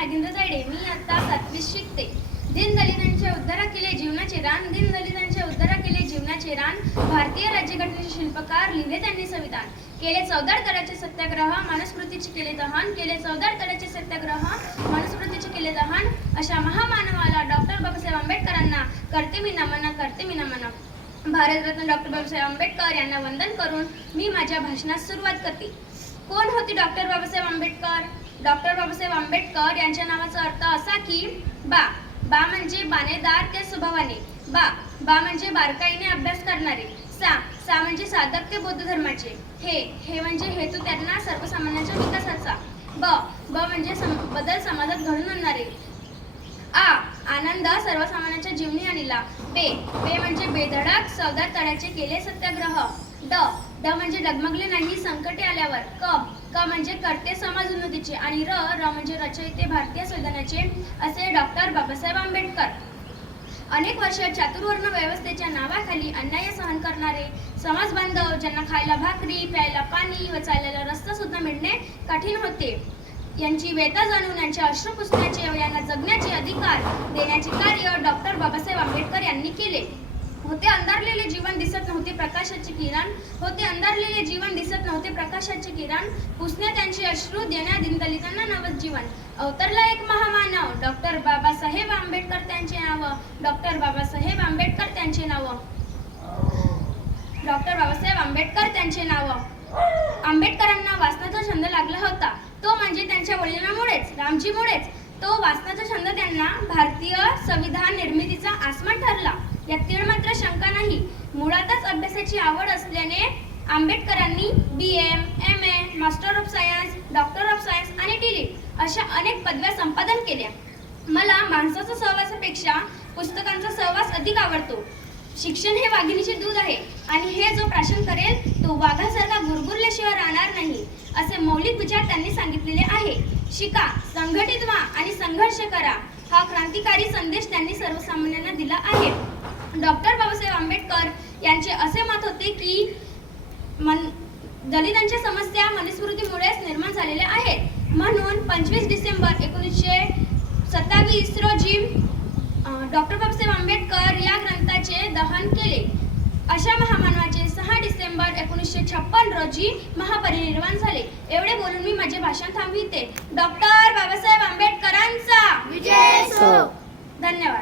नागेंद्र जायडे. मी आता 7वीत शिकते. दीनदलितांच्या उद्धारा केले जीवनाचे रान, दीनदलितांच्या उद्धारा केले जीवनाचे रान. भारतीय राज्यघटनेचे शिल्पकार लिहिले त्यांनी संविधान. केले 14 तळ्याचे सत्याग्रह, मनुस्मृतीचे केले दहन. केले 14 तळ्याचे सत्याग्रह, मनुस्मृतीचे केले दहन. अशा महामानवाला डॉक्टर बाबासाहेब आंबेडकरांना करते मी नमन, करते मी नमन. भारतरत्न डॉक्टर बाबासाहेब आंबेडकर यांना वंदन करून मी माझ्या भाषणास सुरुवात करते. कोण होते डॉक्टर बाबासाहेब आंबेडकर? डॉक्टर बाबासाहेब आंबेडकर यांच्या नावाचा अर्थ असा की बा. बा म्हणजे बाणेदार ते स्वभावाने. बा म्हणजे बारकाईने अभ्यास करणारे. सा म्हणजे साधक ते बौद्ध धर्माचे. हे म्हणजे हेतू त्यांना सर्वसामान्यांच्या विकासाचा. ब म्हणजे बदल समाजात घडून आणणारे. आनंद सर्वसामान्यांच्या जीवनी आणला. बे म्हणजे बेधडक 14 तळ्याचे केले सत्याग्रह. ड म्हणजे डगमगले नाही संकटे आल्यावर. क म्हणजे करते समाज उन्नतीचे. आणि र म्हणजे रचयिते भारतीय संविधानाचे असे डॉक्टर बाबासाहेब आंबेडकर. अनेक वर्ष चातुर्वर्ण व्यवस्थेच्या नावाखाली अन्याय सहन करणारे समाज बांधव, ज्यांना खायला भाकरी, प्यायला पाणी व चालायला रस्ता सुद्धा मिळणे कठीण होते, यांची व्यथा जाणून यांचे अश्रू पुसण्याचे व यांना जगण्याचे अधिकार देण्याचे कार्य डॉक्टर बाबासाहेब आंबेडकर यांनी केले. होते अंधारलेले जीवन दिसत नव्हते प्रकाशाचे किरण. होते अंधारलेले जीवन दिसत नव्हते प्रकाशाचे किरण. पुसण्या त्यांचे अश्रू, देण्या दीनदलितांना नवजीवन. अवतरला एक महामानव डॉक्टर बाबासाहेब आंबेडकर त्यांचे नाव. डॉक्टर बाबासाहेब आंबेडकर त्यांचे नाव. डॉक्टर बाबासाहेब आंबेडकर त्यांचे नाव. आंबेडकरांना वाचनाचा छंद लागला होता, तो म्हणजे त्यांच्या वडिलांमुळेच, रामजीमुळेच. तो वाचनाचा छंद त्यांना भारतीय संविधान निर्मितीचा आस्मान ठरला, यात तीळ मात्र शंका नाही. मुळातच अभ्यासाची आवड असल्याने आंबेडकरांनी BM, MA, master of science, doctor of science आणि DLitt अशा अनेक पदव्या संपादन केल्या. मला माणसाच्या सहवासापेक्षा पुस्तकांचा सहवास अधिक आवडतो. शिक्षण हे वाघिणीचे दूध आहे आणि हे जो प्राशन करेल तो वाघासारखा गुरगुरल्याशिवाय राहणार नाही, असे मौलिक विचार त्यांनी सांगितलेले आहे. शिका, संघटित व्हा आणि संघर्ष करा, हा क्रांतिकारी संदेश त्यांनी सर्वसामान्यांना दिला आहे. डॉक्टर बाबासाहेब आंबेडकर यांचे असे मत होते की दलितांच्या समस्या मनुस्मृतीमुळेच निर्माण झालेल्या आहेत. म्हणून 25 डिसेंबर 1927 रोजी डॉक्टर बाबासाहेब आंबेडकर या ग्रंथाचे दहन केले. अशा महामानवाचे 6 डिसेंबर 1956 रोजी महापरिनिर्वाण झाले. एवढे बोलून मी माझे भाषण थांबविते. डॉक्टर बाबासाहेब आंबेडकरांचा विजय असो. धन्यवाद.